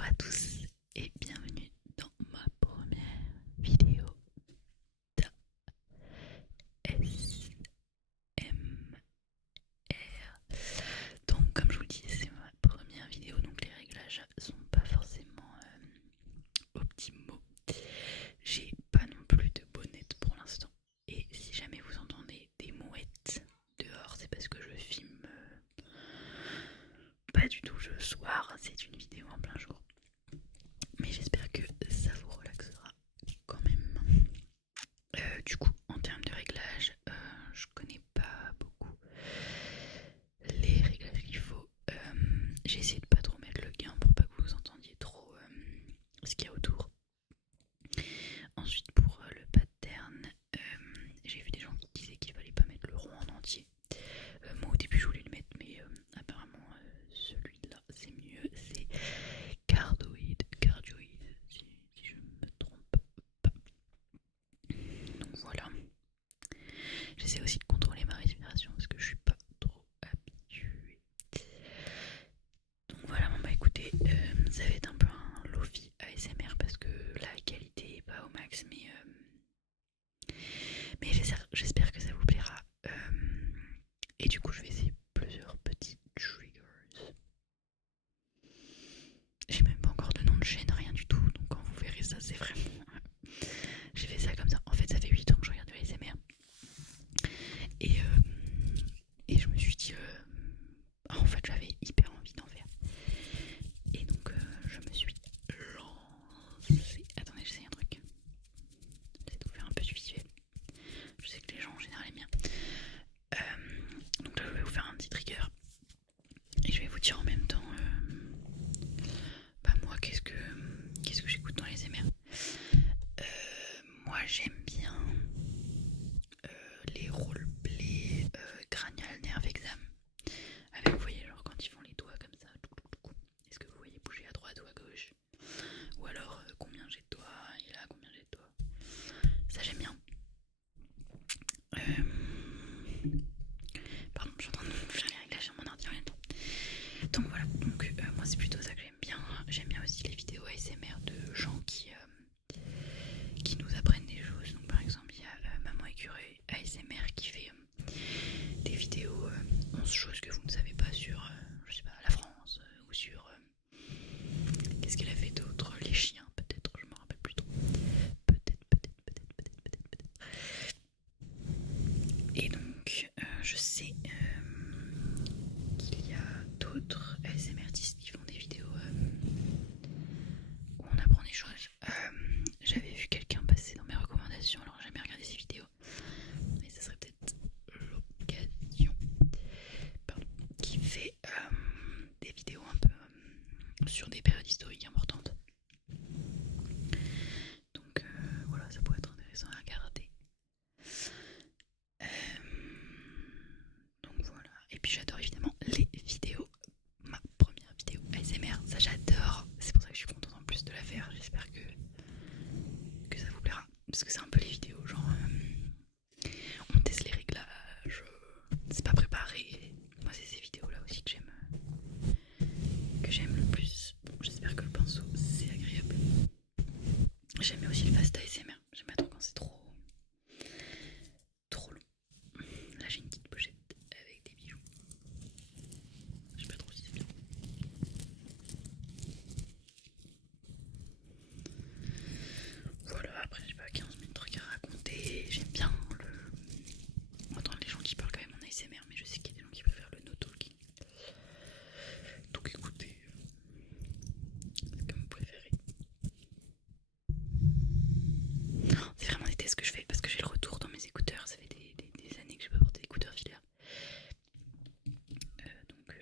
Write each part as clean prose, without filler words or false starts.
Bonjour à tous et bienvenue dans ma première vidéo d'ASMR. Donc comme je vous le dis, c'est ma première vidéo, donc les réglages sont pas forcément optimaux. J'ai pas non plus de bonnette pour l'instant. Et si jamais vous entendez des mouettes dehors, c'est parce que je filme pas du tout le soir, c'est une vidéo en plein jour. Mais j'espère que ça vous relaxera quand même. Du coup, en termes de réglages, je connais pas beaucoup les réglages qu'il faut. J'ai essayé de pas trop mettre le gain pour pas que vous entendiez trop ce qu'il y a autour. Ensuite, pour le pattern, j'ai vu des gens qui disaient qu'il fallait pas mettre le rond en entier. Moi au début je voulais le mettre, mais apparemment celui-là c'est mieux, c'est cardioïde, si je ne me trompe pas. Donc voilà. J'essaie aussi de contrôler ma respiration parce que je suis pas trop habituée. Donc voilà, bon bah écoutez, ça va être un peu un lofi ASMR parce que la qualité est pas au max, mais j'espère que ça vous plaira. Et du coup je vais essayer plusieurs petits triggers. J'ai même pas encore de nom de chaîne, rien du tout, donc quand vous verrez ça, c'est vraiment... J'ai fait ça comme ça. En fait, ça fait 8 ans que je regarde de l'ASMR. Et, je me suis dit... en fait, j'avais hyper envie d'en faire. Et donc, je me suis lancée... Attendez, j'essaie un truc. J'essaie de vous faire un peu du visuel. Je sais que les gens en général aiment bien. Donc là, je vais vous faire un petit trigger. Et je vais vous dire en même temps... bah moi, qu'est-ce que j'écoute dans les ASMR. Moi j'aime bien les roleplays cranial nerve exam. Avec, vous voyez, genre quand ils font les doigts comme ça. Est-ce que vous voyez bouger à droite ou à gauche? Ou alors combien j'ai de doigts et là combien j'ai de doigts. Ça j'aime bien. Pardon, je suis en train de faire les réglages sur mon ordi en même temps. Donc voilà, donc moi c'est plutôt ça que j'aime bien. J'aime bien aussi les vidéos ASMR de gens qui nous apprennent des choses. Donc par exemple il y a Maman Écureuil ASMR qui fait des vidéos 11 choses que vous ne savez pas sur je sais pas, la France ou sur qu'est-ce qu'elle a fait d'autre, les chiens peut-être, je me rappelle plus trop. Peut-être. Et donc je sais qu'il y a d'autres ASMR artistes qui font des vidéos où on apprend des choses. J'avais vu quelqu'un passer dans mes recommandations, alors j'ai jamais regardé ses vidéos, mais ça serait peut-être l'occasion. Pardon. Qui fait des vidéos un peu sur des périodes historiques importantes. Donc voilà, ça pourrait être intéressant à regarder. Donc voilà. Et puis j'adore évidemment les vidéos. Ma première vidéo ASMR, ça j'adore. C'est pour ça que je suis contente en plus de la faire. J'espère que ça vous plaira. Parce que c'est un peu les vidéos genre on teste les réglages, c'est pas préparé. Moi c'est ces vidéos là aussi que j'aime le plus. Bon, j'espère que le pinceau c'est agréable. J'aime aussi le fast ASMR. J'aime pas trop quand c'est trop long. Là j'ai une petite pochette avec des bijoux. Je sais pas trop si c'est bien. Voilà, après j'ai pas 15 000 trucs à raconter. J'aime bien entendre les gens qui parlent quand même en ASMR, mais je sais qu'il y a des gens qui préfèrent le no talking. Donc écoutez, c'est comme vous préférez. C'est vraiment des tests que je fais parce que j'ai le retour dans mes écouteurs. Ça fait des années que j'ai pas porté d'écouteurs filaires. Donc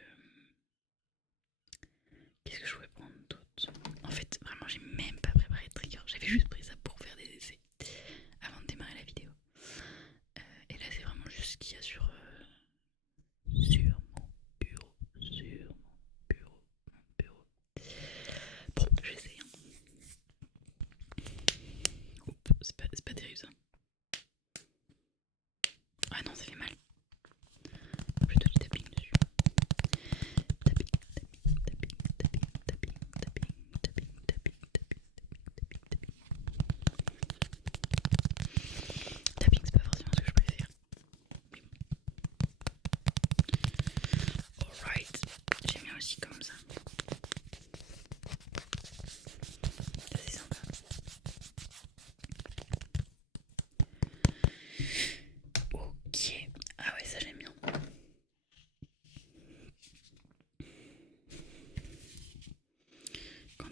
qu'est-ce que je pourrais prendre d'autre? En fait, vraiment, j'ai même pas préparé de trigger. J'avais juste pris ça pour faire des essais avant de démarrer la vidéo. Et là, c'est vraiment juste ce qu'il y a sur mon bureau. Bon, j'essaie. Oups, c'est pas terrible ça. Ah non, ça fait mal. Plutôt du tapping dessus. Tapping.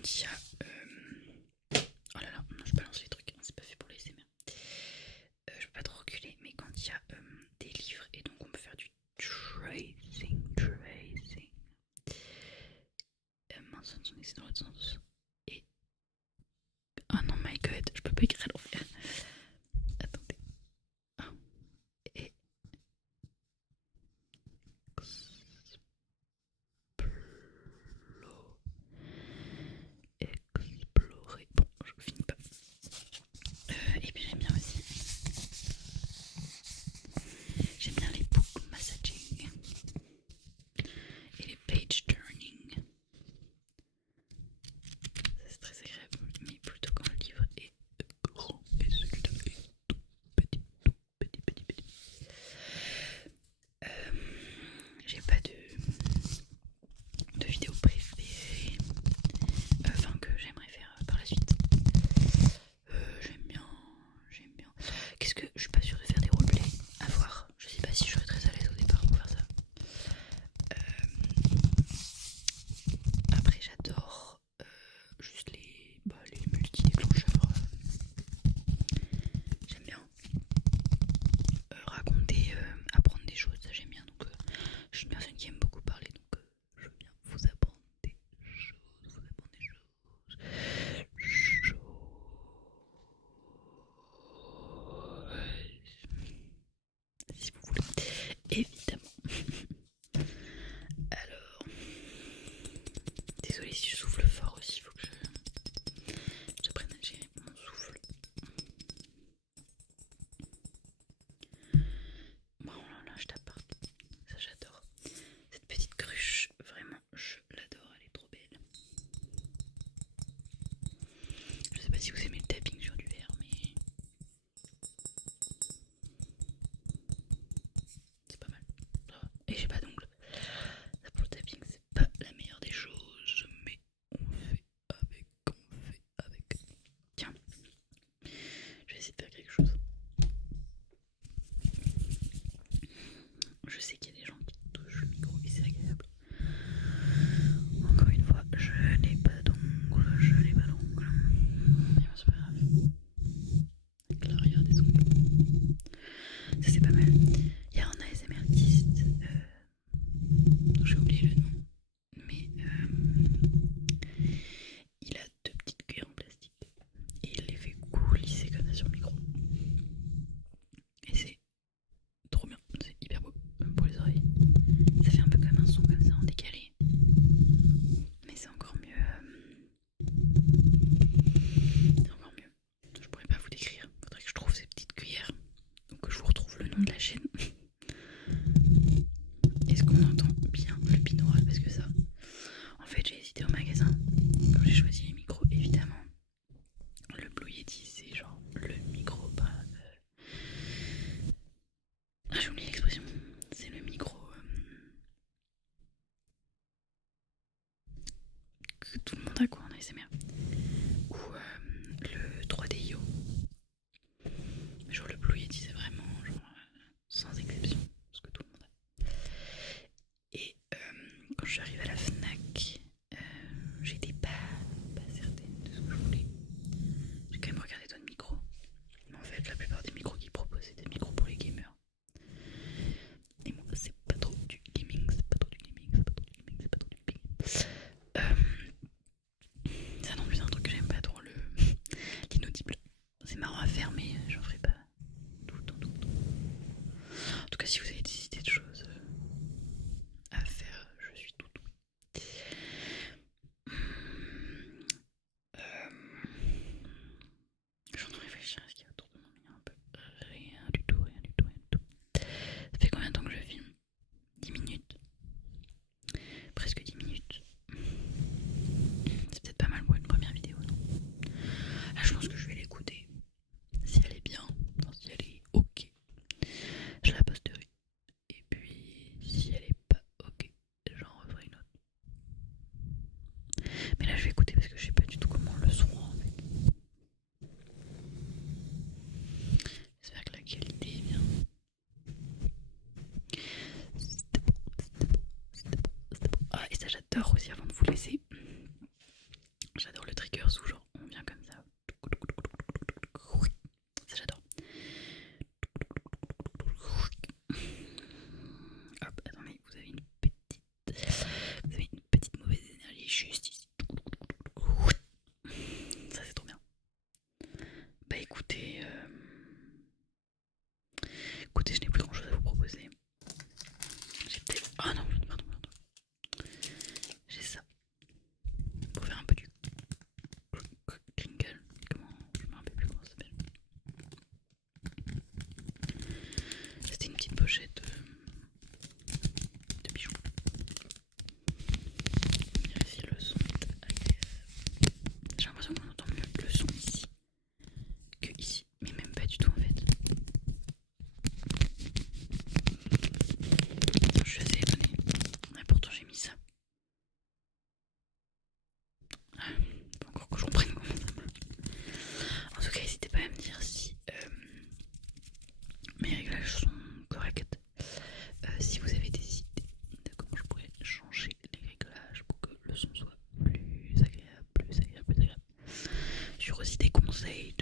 quand il y a... Oh là là, non, je balance les trucs, c'est pas fait pour les SMR. Je peux pas trop reculer, mais quand il y a des livres et donc on peut faire du tracing. Mince, attendez, c'est dans l'autre sens. Et... Oh non, my god, je peux pas écrire à l'envers. Attendez. Oh. Et... Explorer. Bon, je finis pas. Et puis j'aime bien aussi. J'aime bien les book massaging et les page turning. Ça c'est très agréable, mais plutôt quand le livre est grand et celui-là est tout petit. J'ai pas de vidéo préférée, enfin que j'aimerais faire par la suite. J'aime bien. Qu'est-ce que je suis pas sûre de faire des roleplays à voir. Je sais pas si je serais très à l'aise au départ pour faire ça. Après j'adore juste les multi-déclencheurs. J'aime bien raconter, apprendre des choses, ça j'aime bien. Donc je suis une personne qui aime beaucoup parler, donc je viens vous apprendre des choses. Si vous voulez, évidemment. Alors, désolée si je souffle fort aussi, il faut que j'apprenne à gérer mon souffle. Bon, là, je tape partout. Ça, j'adore. Cette petite cruche, vraiment, je l'adore, elle est trop belle. Je sais pas si vous aimez le tapping sur du verre, mais c'est pas mal. Ça va. Et j'ai pas d'ongles. Ça, pour le tapping, c'est pas la meilleure des choses, mais on fait avec. Tiens, je vais essayer de faire quelque chose. Je sais qu'il y a des gens qui touchent le micro et c'est agréable. Encore une fois, je n'ai pas d'ongles. Mais bon, c'est pas grave. Avec l'arrière des ongles. Ça c'est pas mal. Il y a un ASMR artiste, j'ai oublié le nom, mais il a 2 petites cuillères en plastique et il les fait coulisser comme ça sur le micro. Et c'est trop bien, c'est hyper beau pour les oreilles. Ça fait un peu comme un son comme ça en décalé, mais c'est encore mieux. C'est encore mieux. Je pourrais pas vous décrire, faudrait que je trouve ces petites cuillères. Donc que je vous retrouve le nom de la chaîne. Est-ce qu'on entend bien le binaural? Parce que ça, en fait j'ai hésité au magasin quand j'ai choisi les micros, évidemment. Le Blue Yeti c'est genre le micro, pas... j'ai oublié l'expression. C'est le micro que tout le monde a quoi en ASMR. Ou le 3DIO. Genre le Blue Yeti c'est vraiment genre sans exception ce que tout le monde a. Et quand je suis arrivée à la Fnac, j'étais pas certaine de ce que je voulais. J'ai quand même regardé d'autres micros. Mais en fait la plupart des micros qu'ils proposent c'est des micros pour les gamers. Et moi c'est pas trop du gaming. Ça non plus c'est un truc que j'aime pas trop, l'inaudible. C'est marrant à faire mais j'en ferai pas tout le temps. En tout cas si vous avez des idées de choses à faire, je suis tout oui. Je suis en train de réfléchir à ce qu'il y a autour de moi, mais il y a un peu rien du tout. Ça fait combien de temps que je filme? 10 minutes. Presque 10 minutes. C'est peut-être pas mal pour une première vidéo, non? Là je pense que je vais l'écouter. Si elle est bien, enfin, si elle est ok, je la posterai. Et puis si elle est pas ok, j'en referai une autre. Mais là je vais écouter parce que je sais pas du tout comment le son en fait. J'espère que la qualité est bien. C'était beau. Ah et ça j'adore aussi avant de vous laisser. J'adore sur aussi des conseils